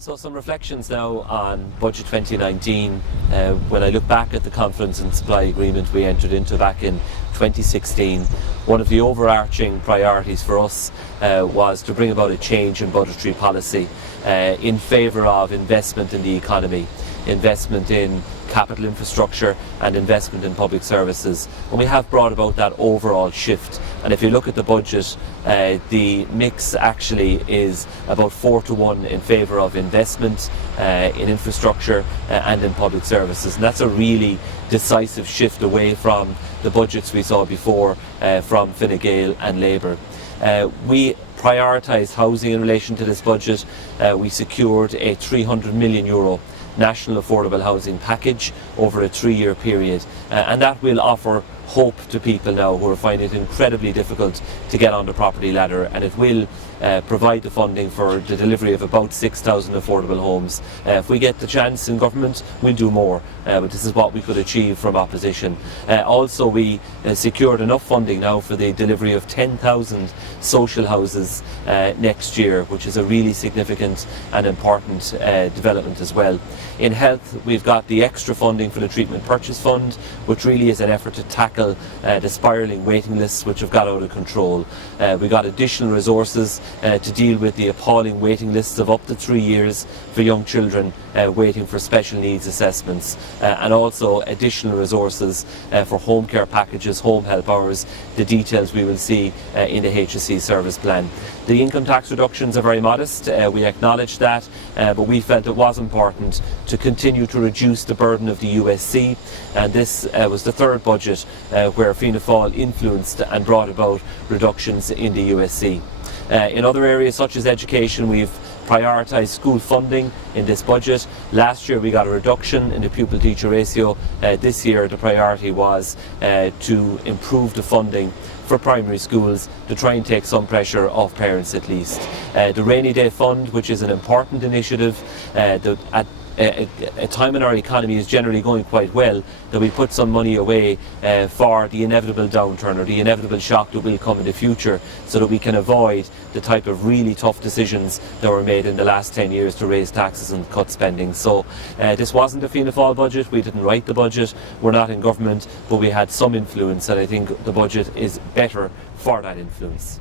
So some reflections now on Budget 2019. When I look back at the confidence and supply agreement we entered into back in 2016, one of the overarching priorities for us was to bring about a change in budgetary policy in favour of investment in the economy, investment in capital infrastructure and investment in public services. And we have brought about that overall shift. And if you look at the budget, the mix actually is about 4-1 in favour of investment in infrastructure and in public services. And that's a really decisive shift away from the budgets we saw before from Fine Gael and Labour. We prioritised housing in relation to this budget. We secured a €300 million national affordable housing package over a 3-year period, and that will offer hope to people now who are finding it incredibly difficult to get on the property ladder, and it will provide the funding for the delivery of about 6,000 affordable homes. If we get the chance in government, we'll do more, but this is what we could achieve from opposition. Also, we secured enough funding now for the delivery of 10,000 social houses next year, which is a really significant and important development as well. In health, we've got the extra funding for the Treatment Purchase Fund, which really is an effort to tackle the spiralling waiting lists which have got out of control. We got additional resources to deal with the appalling waiting lists of up to 3 years for young children waiting for special needs assessments, and also additional resources for home care packages, home help hours, the details we will see in the HSE service plan. The income tax reductions are very modest, we acknowledge that, but we felt it was important to continue to reduce the burden of the USC, and this was the third budget where Fianna Fáil influenced and brought about reductions in the USC. In other areas such as education, we've prioritised school funding in this budget. Last year we got a reduction in the pupil-teacher ratio. This year the priority was to improve the funding for primary schools to try and take some pressure off parents at least. The Rainy Day Fund, which is an important initiative, a time in our economy is generally going quite well, that we put some money away for the inevitable downturn or the inevitable shock that will come in the future, so that we can avoid the type of really tough decisions that were made in the last 10 years to raise taxes and cut spending. So this wasn't a Fianna Fáil budget, we didn't write the budget, we're not in government, but we had some influence, and I think the budget is better for that influence.